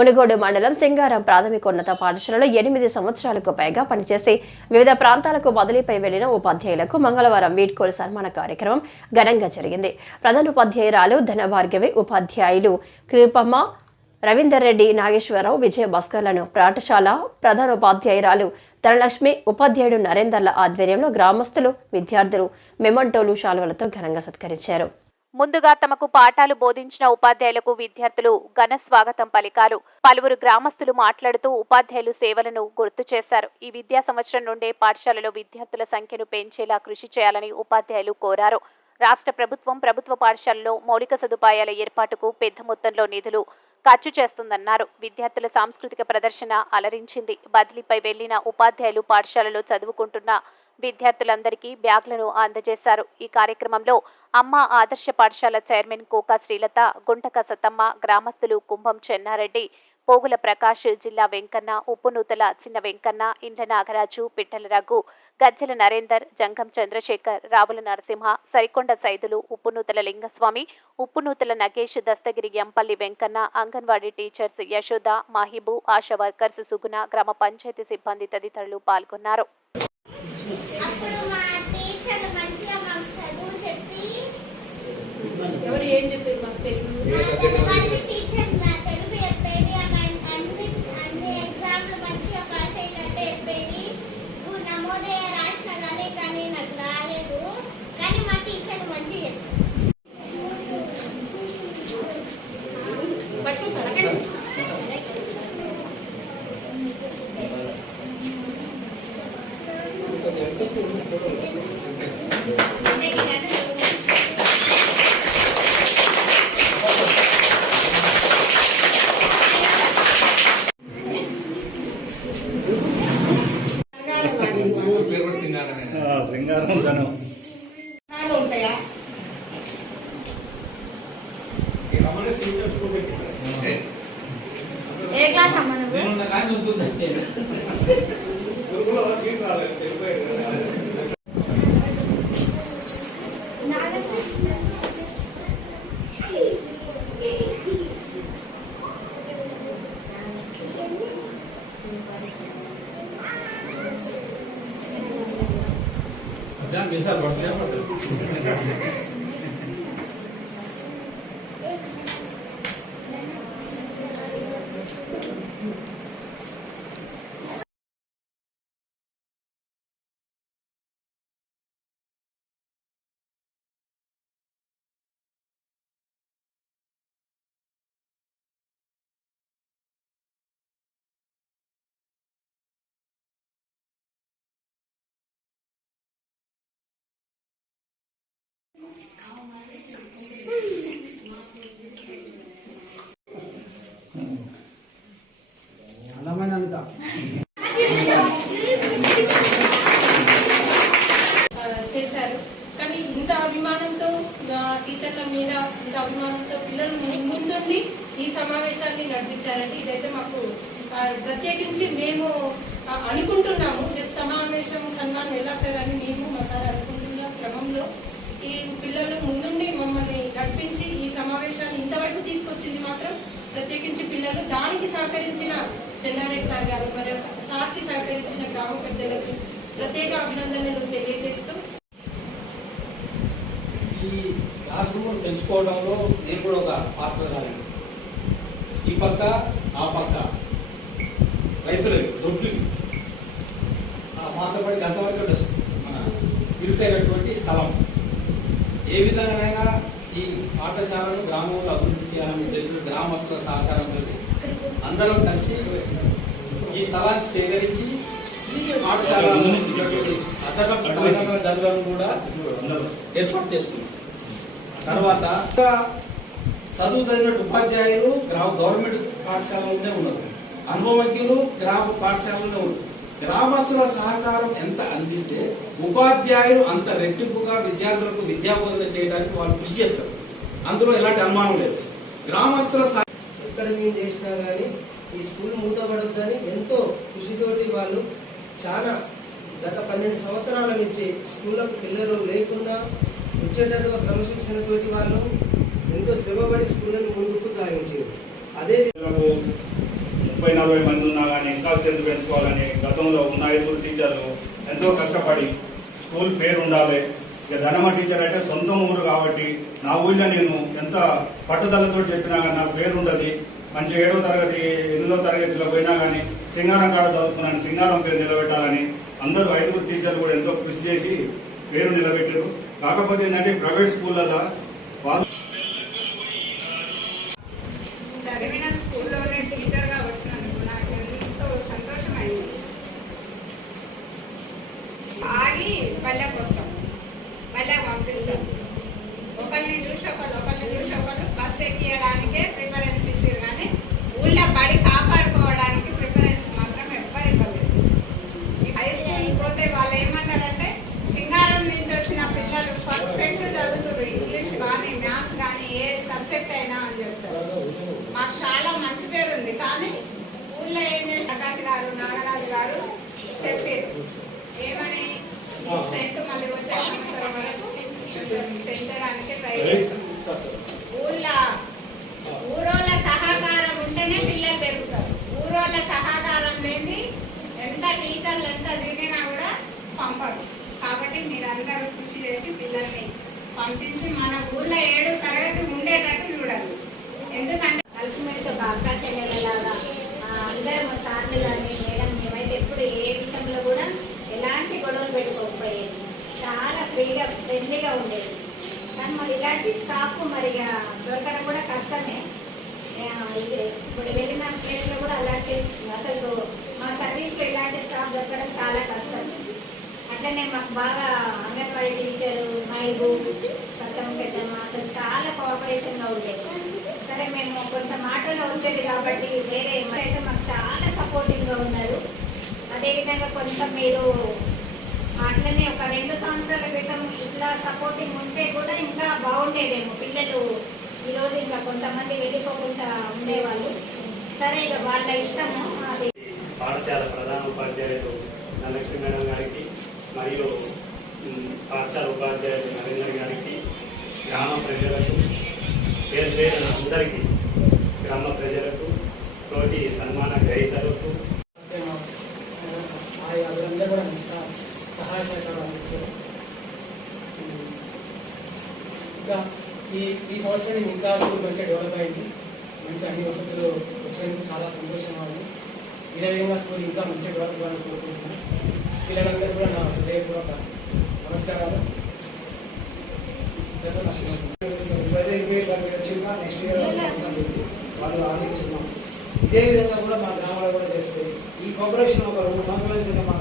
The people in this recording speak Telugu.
మునుగోడు మండలం సింగారం ప్రాథమికోన్నత పాఠశాలలో ఎనిమిది సంవత్సరాలకు పైగా పనిచేసి వివిధ ప్రాంతాలకు బదిలీపై వెళ్ళిన ఉపాధ్యాయులకు మంగళవారం వీడ్కోలు సన్మాన కార్యక్రమం ఘనంగా జరిగింది. ప్రధానోపాధ్యాయురాలు ధనభార్గవి ఉపాధ్యాయులు కృపమ్మ రవీందర్ రెడ్డి నాగేశ్వరరావు విజయ భాస్కర్లను పాఠశాల ప్రధానోపాధ్యాయురాలు ధనలక్ష్మి ఉపాధ్యాయుడు నరేందర్ల ఆధ్వర్యంలో గ్రామస్తులు విద్యార్థులు మెమంటోలు శాలువలతో ఘనంగా సత్కరించారు. ముందుగా తమకు పాఠాలు బోధించిన ఉపాధ్యాయులకు విద్యార్థులు ఘన స్వాగతం పలికారు. పలువురు గ్రామస్తులు మాట్లాడుతూ ఉపాధ్యాయులు సేవలను గుర్తు చేశారు. ఈ విద్యా సంవత్సరం నుండే పాఠశాలలో విద్యార్థుల సంఖ్యను పెంచేలా కృషి చేయాలని ఉపాధ్యాయులు కోరారు. రాష్ట్ర ప్రభుత్వం ప్రభుత్వ పాఠశాలలో మౌలిక సదుపాయాల ఏర్పాటుకు పెద్ద మొత్తంలో నిధులు ఖర్చు చేస్తుందన్నారు. విద్యార్థుల సాంస్కృతిక ప్రదర్శన అలరించింది. బదిలీపై వెళ్ళిన ఉపాధ్యాయులు పాఠశాలలో చదువుకుంటున్న విద్యార్థులందరికీ బ్యాగ్లను అందజేశారు. ఈ కార్యక్రమంలో అమ్మ ఆదర్శ పాఠశాల చైర్మన్ కోకా శ్రీలత గుంటక సతమ్మ గ్రామస్తులు కుంభం చెన్నారెడ్డి పోగుల ప్రకాష్ జిల్లా వెంకన్న ఉప్పునూతల చిన్న వెంకన్న ఇండ్ల నాగరాజు పిట్టల రఘు గజ్జల నరేందర్ జంగం చంద్రశేఖర్ రావుల నరసింహ సరికొండ సైదులు ఉప్పునూతల లింగస్వామి ఉప్పునూతల నగేష్ దస్తగిరి ఎంపల్లి వెంకన్న అంగన్వాడీ టీచర్స్ యశోద మహిబు ఆశా వర్కర్స్ సుగుణ గ్రామ పంచాయతీ సిబ్బంది తదితరులు పాల్గొన్నారు. అప్పుడు మా టీచర్ మంచిగా మాకు చదువు చెప్పి ఎవరు ఏం చెప్పారు మాకు తెలియదు మా ధనవాది టీచర్ మా తెలుగు చెప్పేది ఆమె అన్ని అన్ని ఎగ్జామ్లు మంచిగా పాస్ అయ్యేటట్టు చెప్పేది నువ్వు నమోదయ రాసిన కానీ కానీ నాకు రాలేదు కానీ మా టీచర్ మంచిగా చెప్పారు పట్టుకుంటారా అక్కడ ఆ, సింగారం ధనం ఏ క్లాస్ అమ్మ నువ్వు? చేశారు. కానీ ఇంత అభిమానంతో టీచర్ల మీద ఇంత అభిమానంతో పిల్లలు ముందుండి ఈ సమావేశాన్ని నడిపించారండి ఇదైతే మాకు ప్రత్యేకించి మేము అనుకుంటున్నాము. సమావేశం సంఘాన్ని వెళ్ళా సార్ అని మేము మా సార్ అనుకుంటున్న క్రమంలో ఈ పిల్లలు ముందుండి మమ్మల్ని నడిపించి ఈ సమావేశాన్ని ఇంతవరకు తీసుకొచ్చింది మాత్రం ప్రత్యేకించి పిల్లలు. దానికి సహకరించిన చెన్నారెడ్డి సార్ గారు మరియు సార్కి సహకరించిన గ్రామ పెద్దలకు ప్రత్యేక అభినందనలు తెలియజేస్తూ. ఈ రాష్ట్రం తెలుసుకోవడంలో నేను కూడా ఒక పాత్రధారి ఈ పక్క ఆ పక్క. రైతులు దొడ్లు. ఆ మాతబడి గతవరకు మన ఇరుకైనటువంటి స్థలం. ఏ విధంగానైనా ఈ పాఠశాలను గ్రామంలో అభివృద్ధి చేయాలని ఉద్దేశంతో గ్రామస్తుల సహకారంతో అందరం కలిసి ఈ స్థలాన్ని సేకరించి పాఠశాల అదనపు తరగతుల గదులను కూడా ఏర్పాటు చేసుకున్నాం. తర్వాత చదువు చదివిన ఉపాధ్యాయులు గ్రామ గవర్నమెంట్ పాఠశాలలోనే ఉన్నారు. అనుభవజ్ఞులు గ్రామ పాఠశాలలోనే ఉన్నారు. గ్రామస్తుల సహకారం ఎంత అందిస్తే ఉపాధ్యాయులు అంత రెట్టింపుగా విద్యార్థులకు విద్యాబోధన చేయడానికి వాళ్ళు కృషి చేస్తారు. అందులో ఎలాంటి అనుమానం లేదు. గ్రామస్తుల ఎక్కడ మేము చేసినా కానీ ఈ స్కూల్ మూతపడొద్దని ఎంతో కృషితోటి వాళ్ళు చాలా గత పన్నెండు సంవత్సరాల నుంచి స్కూళ్ళకు పిల్లలు లేకుండా వచ్చేటట్టుగా క్రమశిక్షణతోటి వాళ్ళు ఎంతో శ్రమపడి స్కూళ్ళని ముందుకు సాగించారు. అదే ముప్పై నలభై మంది ఉన్నా కానీ ఇంకా స్ట్రెంత్ పెంచుకోవాలని గతంలో ఉన్న ఐదుగురు టీచర్లు. ఎంతో కష్టపడి స్కూల్ పేరు ఉండాలి. ఇక ధనమ టీచర్ అంటే సొంతం ఊరు కాబట్టి నా ఊళ్ళో నేను ఎంత పట్టుదలతో చెప్పినా కానీ నాకు పేరు ఉండదు. మంచి ఏడో తరగతి ఎనిమిదో తరగతిలో పోయినా కానీ సింగారం కాడ చదువుకున్నాను. సింగారం పేరు నిలబెట్టాలని అందరూ ఐదుగురు టీచర్లు కూడా ఎంతో కృషి చేసి పేరు నిలబెట్టారు కాకపోతే ఏంటంటే ప్రైవేట్ స్కూళ్ళలో వాళ్ళు చదివిన స్కూల్లోనే టీచర్గా వచ్చినందుకు నాకు ఎంతో సంతోషమైంది ఆగి పల్లెకి వస్తాం పల్లెకి పంపిస్తాం ఒకరిని చూసి ఒకరు ఒకరిని చూసి ఒకరు బస్ ఎక్కియడానికే ప్రిఫరెన్స్ ఇచ్చారు కానీ ఊళ్ళో పడి కాపాడుకోవడానికి ప్రిఫరెన్స్ మాత్రం ఎవ్వరు ఇవ్వలేదు హై స్కూల్ పోతే వాళ్ళు ఏమంటారంటే సింగారం నుంచి వచ్చిన పిల్లలు పర్ఫెక్ట్ చదువుతారు ఇంగ్లీష్ కానీ మ్యాథ్స్ కానీ ఏ సబ్జెక్ట్ అయినా అని చెప్తారు మాకు చాలా మంచి పేరు ఉంది కానీ ఊళ్ళో ఏం చేసి ప్రకాష్ గారు నాగరాజు గారు చెప్పారు ఏమని ఈ స్ట్రెంత్ మళ్ళీ వచ్చే సంవత్సరం వరకు పెంచడానికి ట్రై ఊళ్ళ ఊరోళ్ళ సహకారం ఉంటేనే పిల్లలు పెరుగుతారు. ఊరోళ్ళ సహకారం లేని ఎంత టీచర్లు ఎంత దిగినా కూడా పంపరు. కాబట్టి మీరందరూ కృషి చేసి పిల్లల్ని పంపించి మన ఊర్లో ఏడు తరగతి ఉండేటట్టు చూడాలి ఎందుకంటే కలిసిమెలిసి ఒక అక్క చెల్లెలలాగా ఆ, అందరం సార్లు కానీ మేడం మేమైతే ఎప్పుడు ఏ విషయంలో కూడా ఎలాంటి గొడవలు పెట్టుకోకపోయేది చాలా ఫ్రీగా ఫ్రెండ్లీగా ఉండేది కానీ మరి ఇలాంటి స్టాఫ్ మరి ఇక దొరకడం కూడా కష్టమే. ఇప్పుడు వెళ్ళిన ప్లేస్లో కూడా అలాంటి అసలు మా సర్వీస్లో ఇలాంటి స్టాఫ్ దొరకడం చాలా కష్టం. అట్లనే మాకు బాగా అంగన్వాడీ టీచరు మైబు సత్తం పెద్దమ్మ అసలు చాలా కోఆపరేషన్గా ఉండేది సరే మేము కొంచెం ఆటోలో వచ్చేది కాబట్టి వేరే అయితే మాకు చాలా సపోర్టివ్గా ఉన్నారు. అదేవిధంగా కొంచెం మీరు అట్లనే ఒక రెండు సంవత్సరాల క్రితం ఇట్లా సపోర్టింగ్ ఉంటే కూడా ఇంకా బాగుండేదేమో. పిల్లలు ఈరోజు ఇంకా కొంతమంది వెళ్ళిపోకుండా ఉండేవాళ్ళు. సరే ఇక వాళ్ళ ఇష్టము అది. పాఠశాల ప్రధాన ఉపాధ్యాయులు నలక్ష్మి మేడం గారికి మరియు పాఠశాల ఉపాధ్యాయులు నరేంద్ర గారికి గ్రామ ప్రజలకు పేరు పేరు అందరికీ గ్రామ ప్రజలకు తోటి సన్మాన గ్రహీతలకు. అందరూ కూడా సహాయ అందించారు ఇంకా ఈ ఈ సంవత్సరం నేను ఇంకా స్కూల్ మంచిగా డెవలప్ అయింది. మంచి అన్ని వసతులు వచ్చినందుకు చాలా సంతోషంగా ఉంది. ఇదే విధంగా స్కూల్ ఇంకా మంచిగా డెవలప్ అవ్వాలని కోరుకుంటున్నాను. పిల్లలందరూ కూడా నా హృదయపూర్వక నమస్కారాలు. జత ఇప్పుడైతే వచ్చిందా నెక్స్ట్ ఇయర్ వాళ్ళు ఆలోచించున్నాం ఇదే విధంగా కూడా మా గ్రామాల్లో కూడా చేస్తే ఈ కోఆపరేషన్ ఒక రెండు సంవత్సరాల